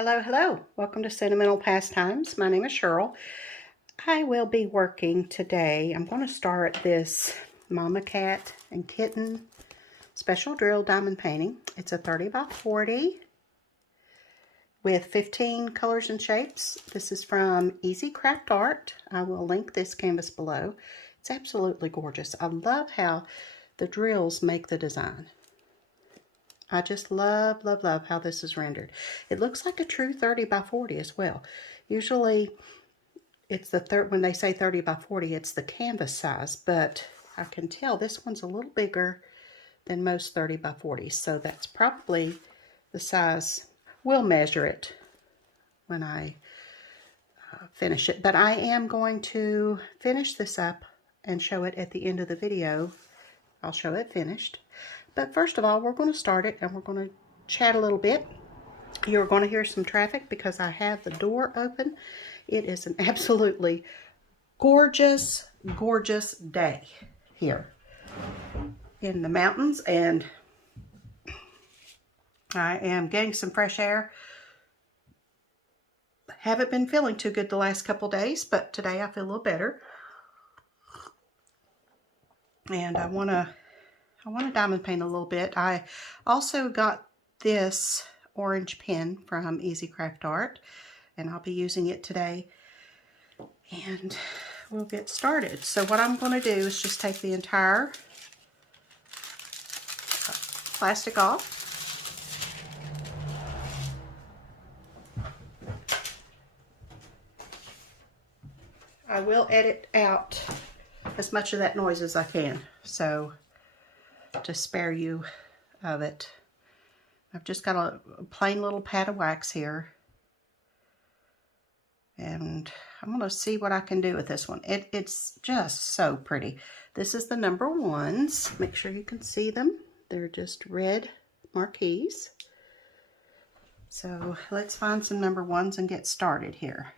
Hello, hello. Welcome to Sentimental Pastimes. My name is Cheryl. I will be working today. I'm going to start this Mama Cat and Kitten Special Drill Diamond Painting. It's a 30 by 40 with 15 colors and shapes. This is from EasyCraftArt. I will link this canvas below. It's absolutely gorgeous. I love how the drills make the design. I just love, love, love how this is rendered. It looks like a true 30 by 40 as well. Usually it's the when they say 30 by 40, it's the canvas size, but I can tell this one's a little bigger than most 30 by 40s. So that's probably the size. We'll measure it when I finish it. But I am going to finish this up and show it at the end of the video. I'll show it finished. But first of all, we're going to start it and we're going to chat a little bit. You're going to hear some traffic because I have the door open. It is an absolutely gorgeous, gorgeous day here in the mountains, and I am getting some fresh air. Haven't been feeling too good the last couple days, but today I feel a little better. And I want to diamond paint a little bit. I also got this orange pen from EasyCraftArt, and I'll be using it today. And we'll get started. So what I'm going to do is just take the entire plastic off. I will edit out as much of that noise as I can, so to spare you of it. I've just got a plain little pad of wax here, and I'm going to see what I can do with this one. It's just so pretty. This is the number ones. Make sure you can see them. They're just red marquees. So let's find some number ones and get started here.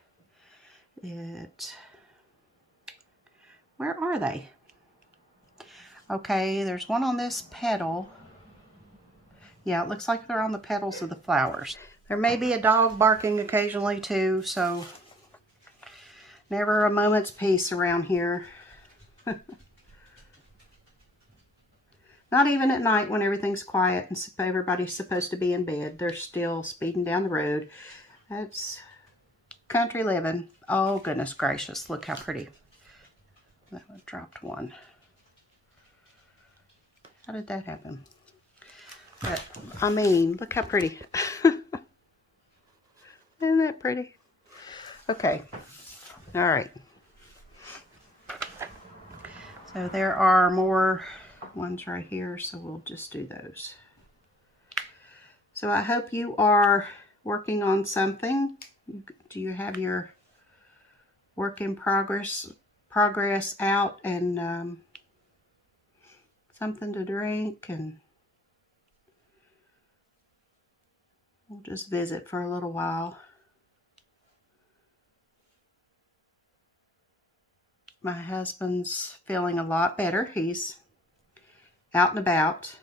Where are they? Okay, there's one on this petal. Yeah, it looks like they're on the petals of the flowers. There may be a dog barking occasionally too, so never a moment's peace around here. Not even at night when everything's quiet and everybody's supposed to be in bed. They're still speeding down the road. That's country living. Oh, goodness gracious. Look how pretty. That one dropped one. How did that happen? But, I mean, look how pretty. Isn't that pretty? Okay. All right. So there are more ones right here, so we'll just do those. So I hope you are working on something. Do you have your work in progress out, and something to drink, and we'll just visit for a little while. My husband's feeling a lot better. He's out and about.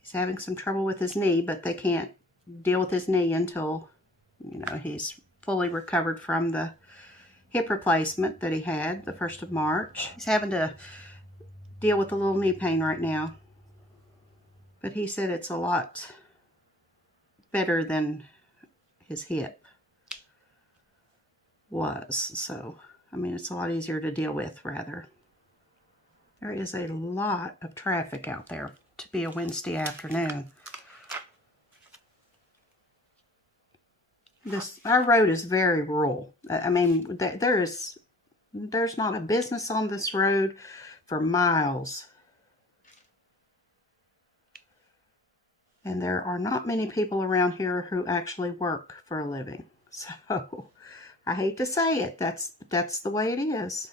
He's having some trouble with his knee, but they can't deal with his knee until, you know, he's fully recovered from the hip replacement that he had the 1st of March. He's having to deal with a little knee pain right now, but he said it's a lot better than his hip was. So, I mean, it's a lot easier to deal with, rather. There is a lot of traffic out there to be a Wednesday afternoon. Our road is very rural. I mean, there's not a business on this road for miles. And there are not many people around here who actually work for a living. So I hate to say it, that's the way it is.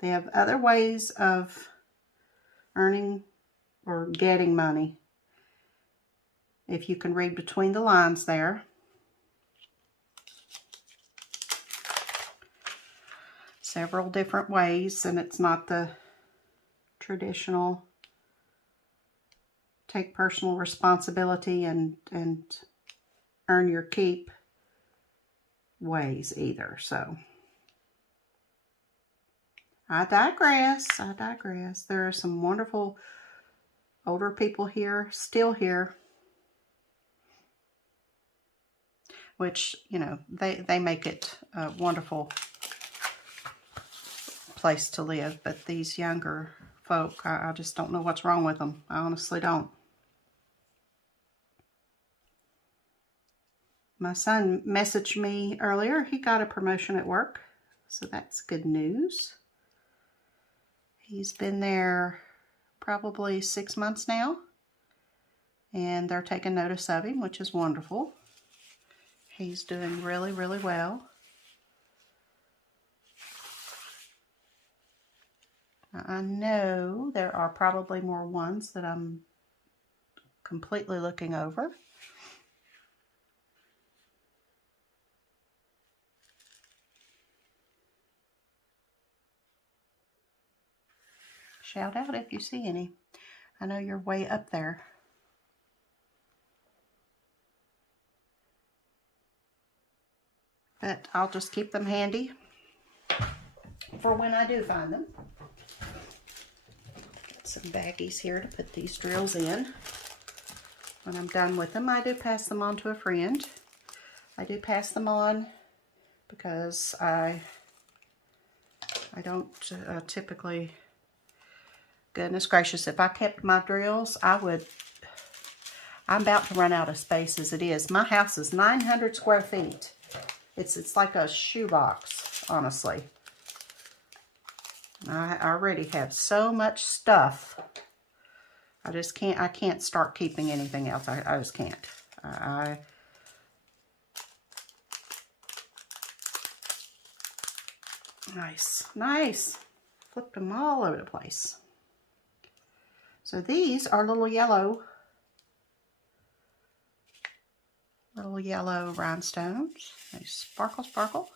They have other ways of earning or getting money, if you can read between the lines there. Several different ways, and it's not the traditional take personal responsibility and earn your keep ways either. So I digress. I digress. There are some wonderful older people here, still here, which, you know, they make it a wonderful place to live. But these younger folk, I just don't know what's wrong with them. I honestly don't. My son messaged me earlier. He got a promotion at work, so that's good news. He's been there probably 6 months now, and they're taking notice of him, which is wonderful. He's doing really, really well. I know there are probably more ones that I'm completely looking over. Shout out if you see any. I know you're way up there. But I'll just keep them handy for when I do find them. Got some baggies here to put these drills in. When I'm done with them, I do pass them on to a friend. I do pass them on because I don't typically, goodness gracious, if I kept my drills, I'm about to run out of space as it is. My house is 900 square feet. It's like a shoebox, honestly. I already have so much stuff. I can't start keeping anything else. I just can't. Nice. Flipped them all over the place. So these are little yellow rhinestones. They sparkle.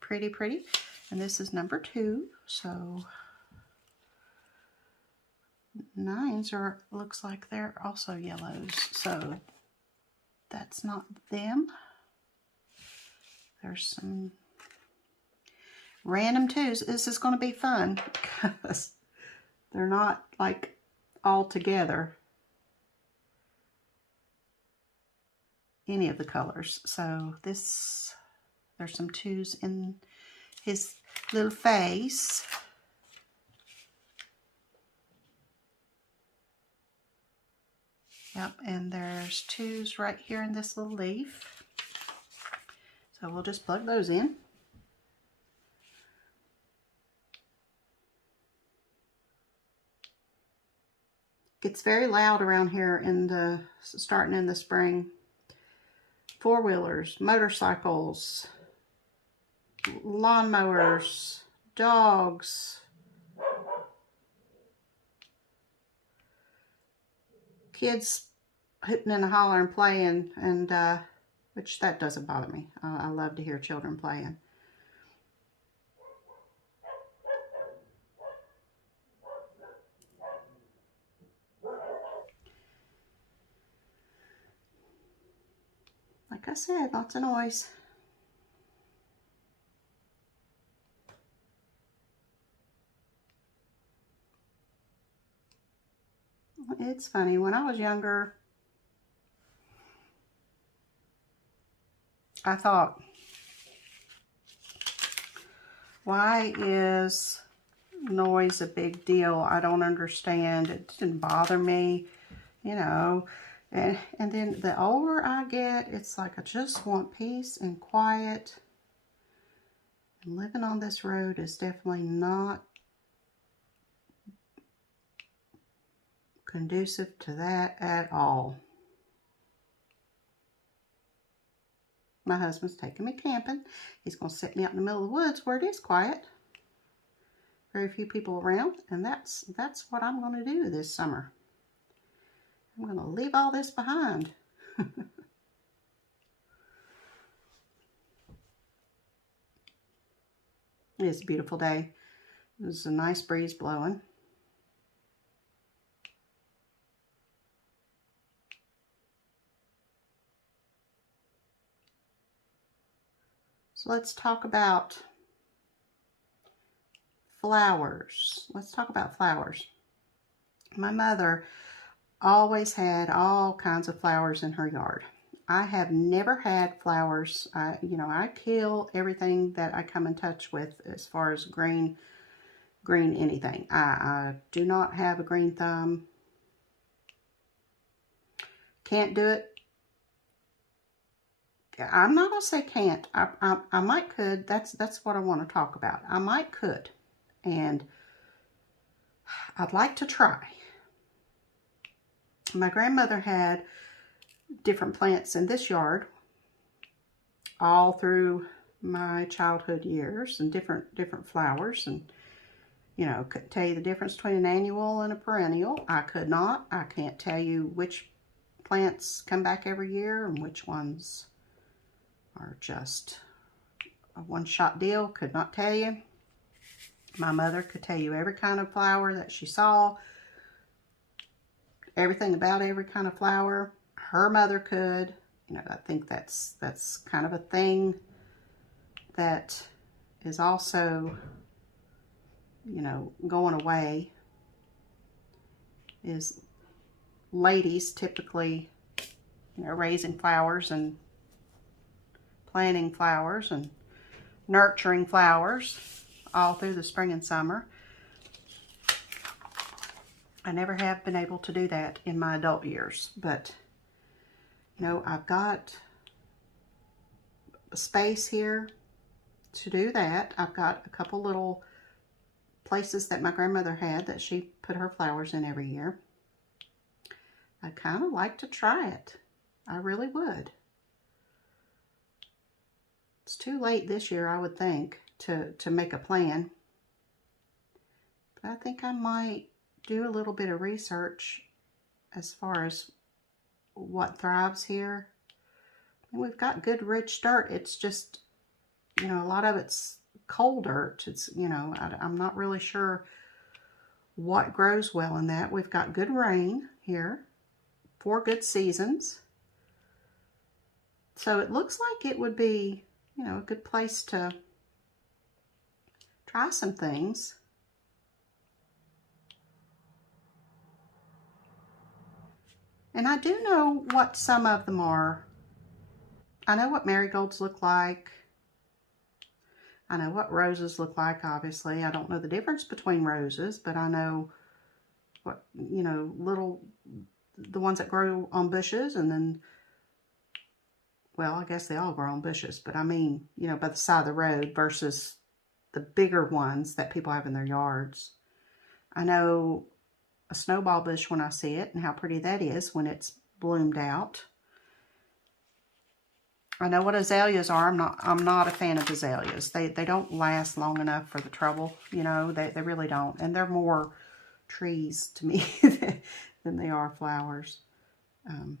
Pretty. And this is number 2. So 9s looks like they're also yellows. So that's not them. There's some random 2s. This is going to be fun because they're not like all together, any of the colors. So there's some 2s in his little face. Yep, and there's 2s right here in this little leaf. So we'll just plug those in. Gets very loud around here starting in the spring. 4-wheelers, motorcycles, lawnmowers, dogs, kids hooting and hollering and playing, and which that doesn't bother me. I love to hear children playing. Like I said, lots of noise. It's funny, when I was younger, I thought, why is noise a big deal? I don't understand. It didn't bother me, you know. And then the older I get, it's like I just want peace and quiet. And living on this road is definitely not conducive to that at all. My husband's taking me camping. He's going to set me out in the middle of the woods where it is quiet. Very few people around, and that's what I'm going to do this summer. I'm going to leave all this behind. It's a beautiful day. There's a nice breeze blowing. So let's talk about flowers. Let's talk about flowers. My mother always had all kinds of flowers in her yard. I have never had flowers. I kill everything that I come in touch with as far as green anything. I do not have a green thumb. Can't do it. I'm not gonna say can't. I might could. That's what I want to talk about. I might could, and I'd like to try. My grandmother had different plants in this yard all through my childhood years, and different flowers, and could tell you the difference between an annual and a perennial. I could not. I can't tell you which plants come back every year and which ones are just a one-shot deal. Could not tell you. My mother could tell you every kind of flower that she saw, everything about every kind of flower. Her mother could. I think that's kind of a thing that is also, going away, is ladies typically, raising flowers and planting flowers and nurturing flowers all through the spring and summer. I never have been able to do that in my adult years, but I've got a space here to do that. I've got a couple little places that my grandmother had that she put her flowers in every year. I'd kind of like to try it. I really would. It's too late this year, I would think, to make a plan. But I think I might do a little bit of research as far as what thrives here. We've got good rich dirt. It's just, a lot of it's coal dirt. It's, I'm not really sure what grows well in that. We've got good rain here, 4 good seasons. So it looks like it would be, a good place to try some things. And I do know what some of them are. I know what marigolds look like. I know what roses look like, obviously. I don't know the difference between roses, but I know what, the ones that grow on bushes, and then, well, I guess they all grow on bushes, but I mean, by the side of the road versus the bigger ones that people have in their yards. I know a snowball bush when I see it, and how pretty that is when it's bloomed out. I know what azaleas are. I'm not a fan of azaleas. They don't last long enough for the trouble. They really don't. And they're more trees to me than they are flowers. Of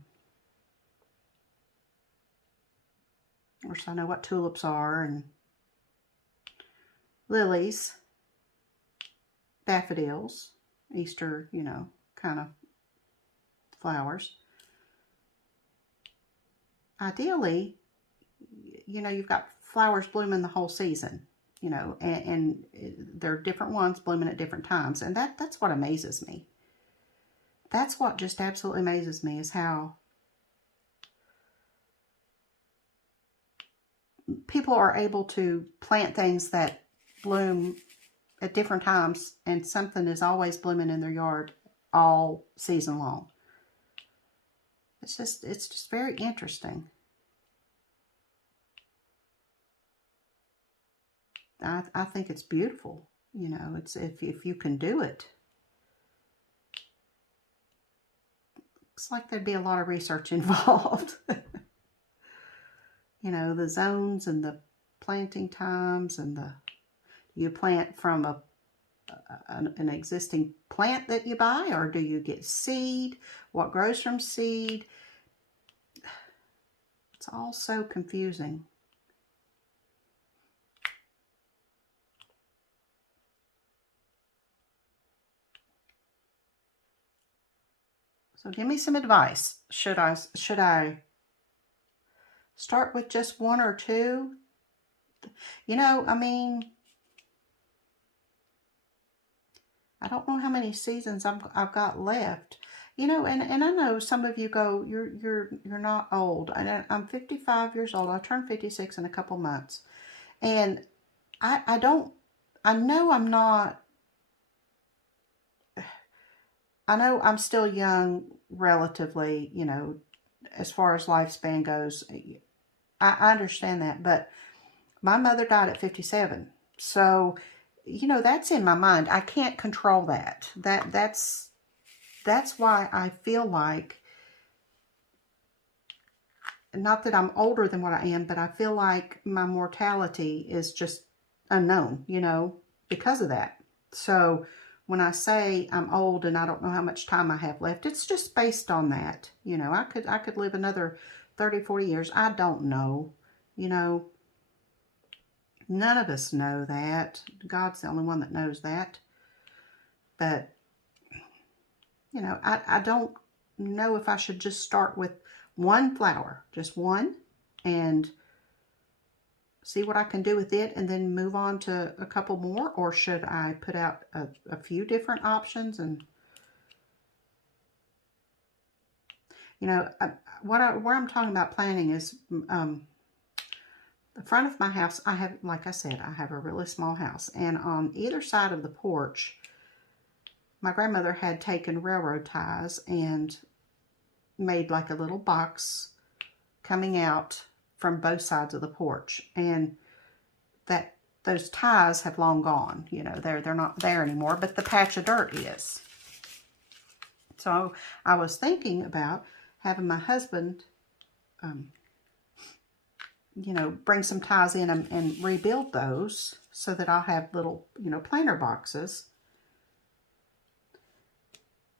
course, I know what tulips are, and lilies, daffodils, Easter, kind of flowers. Ideally, you've got flowers blooming the whole season, and there are different ones blooming at different times. And that's what amazes me. That's what just absolutely amazes me, is how people are able to plant things that bloom at different times, and something is always blooming in their yard all season long. It's just very interesting. I think it's beautiful. It's if you can do it. Looks like there'd be a lot of research involved. The zones and the planting times, and you plant from an existing plant that you buy, or do you get seed? What grows from seed? It's all so confusing. So give me some advice. Should I start with just 1 or 2 You know, I mean, I don't know how many seasons I've got left. You know, and I know some of you go, you're not old. I'm 55 years old. I'll turn 56 in a couple months. And I don't, I know I'm not, I know I'm still young relatively, you know, as far as lifespan goes. I understand that, but my mother died at 57. So, you know, that's in my mind. I can't control that. That's why I feel like, not that I'm older than what I am, but I feel like my mortality is just unknown, you know, because of that. So when I say I'm old and I don't know how much time I have left, it's just based on that. You know, I could live another 30, 40 years. I don't know. You know, none of us know that. God's the only one that knows that. But, you know, I don't know if I should just start with one flower, just one, and see what I can do with it and then move on to a couple more, or should I put out a few different options? And, you know, where I'm talking about planting is the front of my house. I have, like I said, I have a really small house, and on either side of the porch, my grandmother had taken railroad ties and made like a little box coming out from both sides of the porch, and that those ties have long gone. You know, they're not there anymore, but the patch of dirt is. So I was thinking about having my husband, you know, bring some ties in and rebuild those so that I'll have little, you know, planter boxes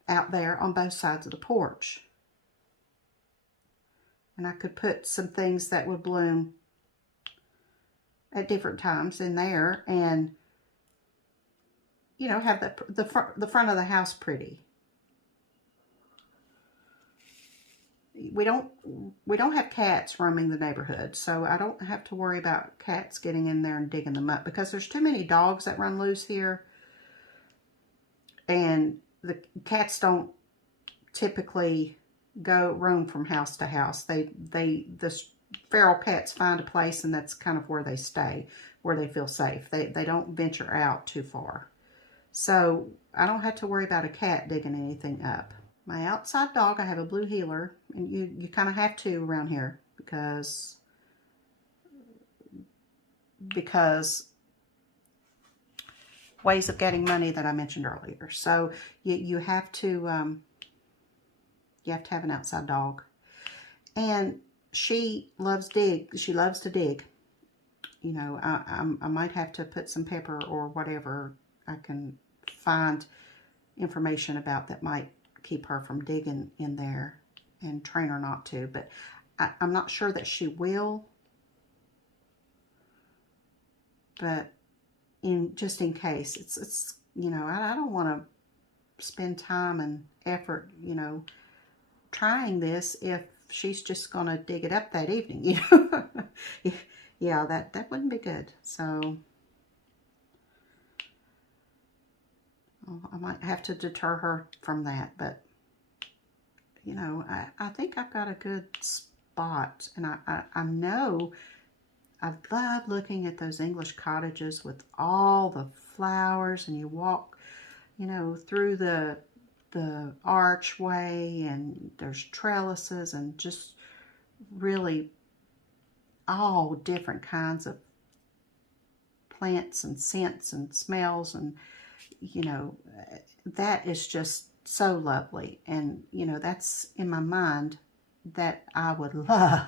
out there on both sides of the porch. And I could put some things that would bloom at different times in there, and, you know, have the front of the house pretty. We don't have cats roaming the neighborhood, so I don't have to worry about cats getting in there and digging them up, because there's too many dogs that run loose here, and the cats don't typically go roam from house to house. The feral cats find a place, and that's kind of where they stay, where they feel safe. They don't venture out too far. So I don't have to worry about a cat digging anything up. My outside dog, I have a blue heeler, and you kind of have to around here because ways of getting money that I mentioned earlier. So you have to have an outside dog, and she loves to dig. You know, I might have to put some pepper or whatever I can find information about that might keep her from digging in there, and train her not to. But I'm not sure that she will. But just in case, it's you know, I don't want to spend time and effort, you know, trying this if she's just going to dig it up that evening, you know. Yeah, that wouldn't be good. So I might have to deter her from that. But, you know, I think I've got a good spot. And I know I love looking at those English cottages with all the flowers, and you walk, you know, through the archway, and there's trellises, and just really all different kinds of plants and scents and smells, and, you know, that is just so lovely. And, you know, that's in my mind that I would love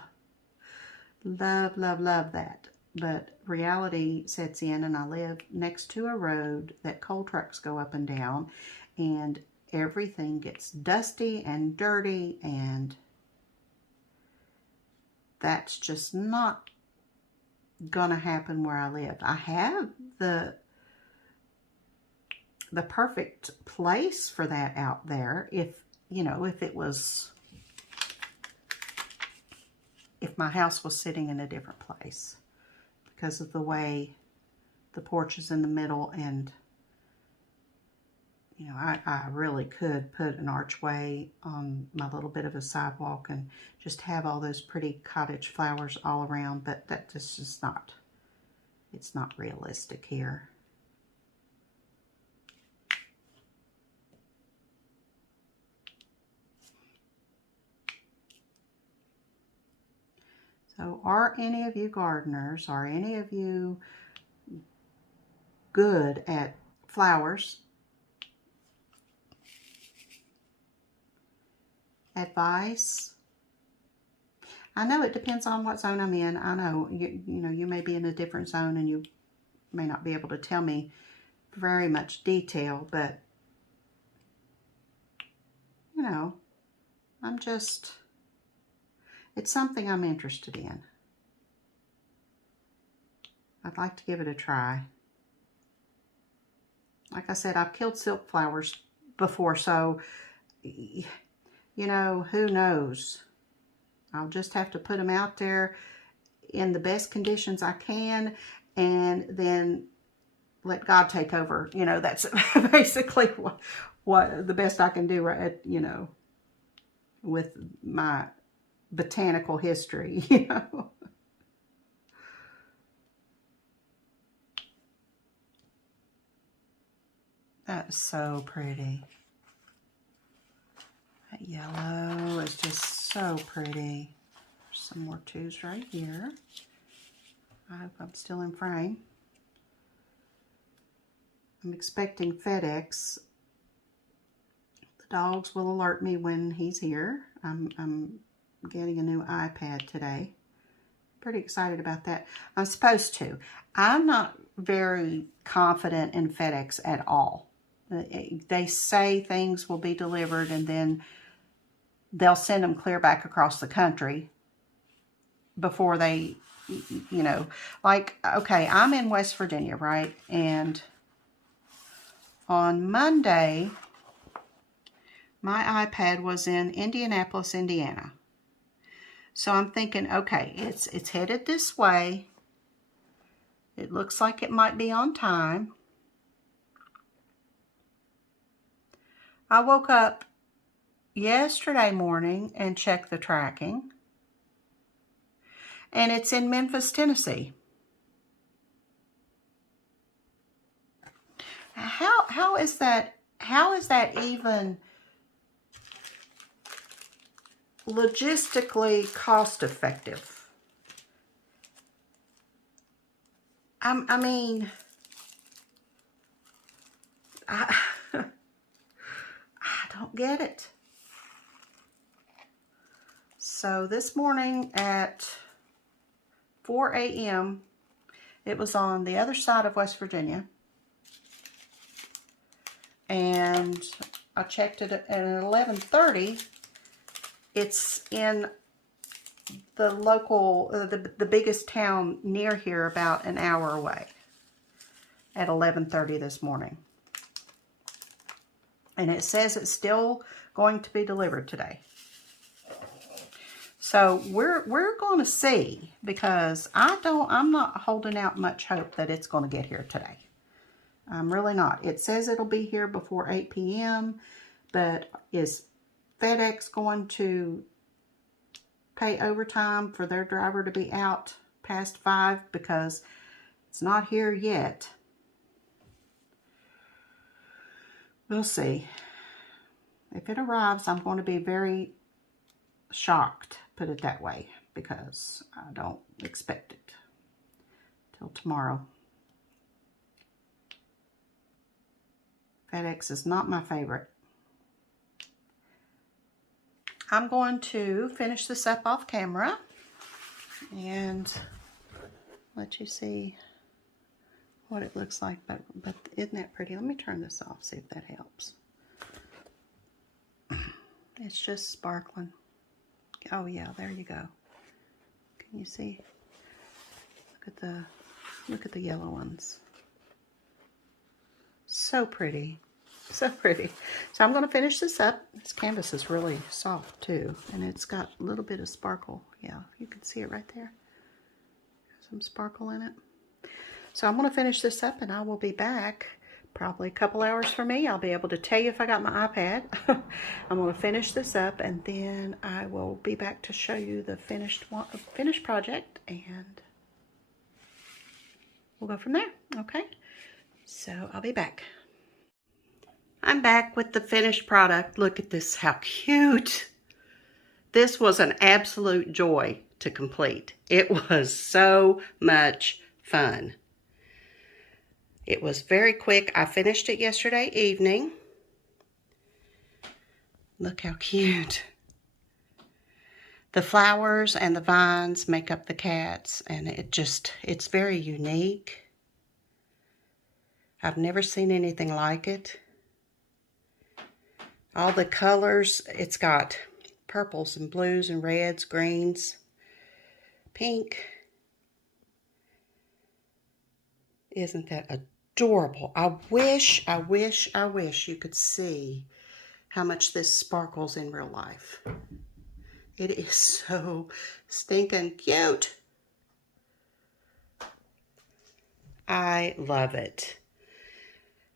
that. But reality sets in, and I live next to a road that coal trucks go up and down, and everything gets dusty and dirty, and that's just not gonna happen where I live. I have the perfect place for that out there, if, you know, if my house was sitting in a different place. because of the way the porch is in the middle, and you know, I really could put an archway on my little bit of a sidewalk and just have all those pretty cottage flowers all around, but that just is not, it's not realistic here. So are any of you gardeners, are any of you good at flowers? Advice? I know it depends on what zone I'm in. I know you know, you may be in a different zone and you may not be able to tell me very much detail, but you know, I'm just, it's something I'm interested in. I'd like to give it a try. Like I said, I've killed silk flowers before, so you know, who knows? I'll just have to put them out there in the best conditions I can, and then let God take over. You know, that's basically what the best I can do, right? You know, with my botanical history, you know. That's so pretty. That yellow is just so pretty. There's some more twos right here. I hope I'm still in frame. I'm expecting FedEx. The dogs will alert me when he's here. I'm getting a new iPad today. Pretty excited about that. I'm supposed to. I'm not very confident in FedEx at all. They say things will be delivered and then they'll send them clear back across the country before they, you know, like, okay, I'm in West Virginia, right? And on Monday, my iPad was in Indianapolis, Indiana. So I'm thinking, okay, it's headed this way. It looks like it might be on time. I woke up yesterday morning and checked the tracking, and it's in Memphis, Tennessee. How is that even logistically cost effective? I mean, I don't get it. So this morning at 4 a.m., it was on the other side of West Virginia. And I checked it at 11:30. It's in the local, the biggest town near here, about an hour away, at 11:30 this morning. And it says it's still going to be delivered today. So we're going to see, because I'm not holding out much hope that it's going to get here today. I'm really not. It says it'll be here before 8 p.m., but is FedEx going to pay overtime for their driver to be out past 5 because it's not here yet? We'll see. If it arrives, I'm going to be very shocked, put it that way, because I don't expect it till tomorrow. FedEx is not my favorite. I'm going to finish this up off camera and let you see what it looks like, but isn't that pretty? Let me turn this off, see if that helps. It's just sparkling. Oh yeah, there you go. Can you see? Look at the yellow ones. So pretty. So pretty. So I'm going to finish this up. This canvas is really soft too, and it's got a little bit of sparkle. Yeah, you can see it right there. Some sparkle in it. So I'm going to finish this up and I will be back probably a couple hours for me. I'll be able to tell you if I got my iPad. I'm going to finish this up and then I will be back to show you the finished project, and we'll go from there. Okay, so I'll be back. I'm back with the finished product. Look at this, how cute. This was an absolute joy to complete. It was so much fun. It was very quick. I finished it yesterday evening. Look how cute. The flowers and the vines make up the cats, and it's very unique. I've never seen anything like it. All the colors, it's got purples and blues and reds, greens, pink. Isn't that adorable? I wish you could see how much this sparkles in real life. It is so stinking cute. I love it.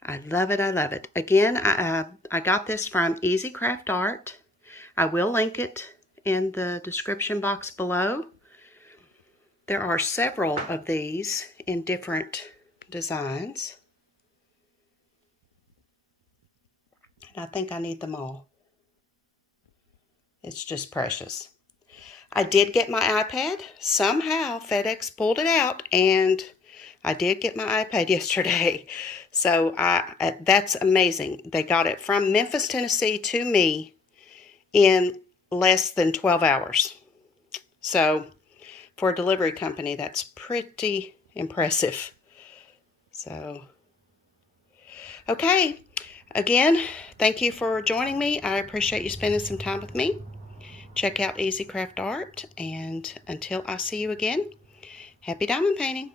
I love it. I love it. Again, I got this from EasyCraftArt. I will link it in the description box below. There are several of these in different designs. And I think I need them all. It's just precious. I did get my iPad. Somehow FedEx pulled it out and I did get my iPad yesterday. So that's amazing. They got it from Memphis, Tennessee to me in less than 12 hours. So for a delivery company, that's pretty impressive. So, okay. Again, thank you for joining me. I appreciate you spending some time with me. Check out EasyCraftArt, and until I see you again, happy diamond painting.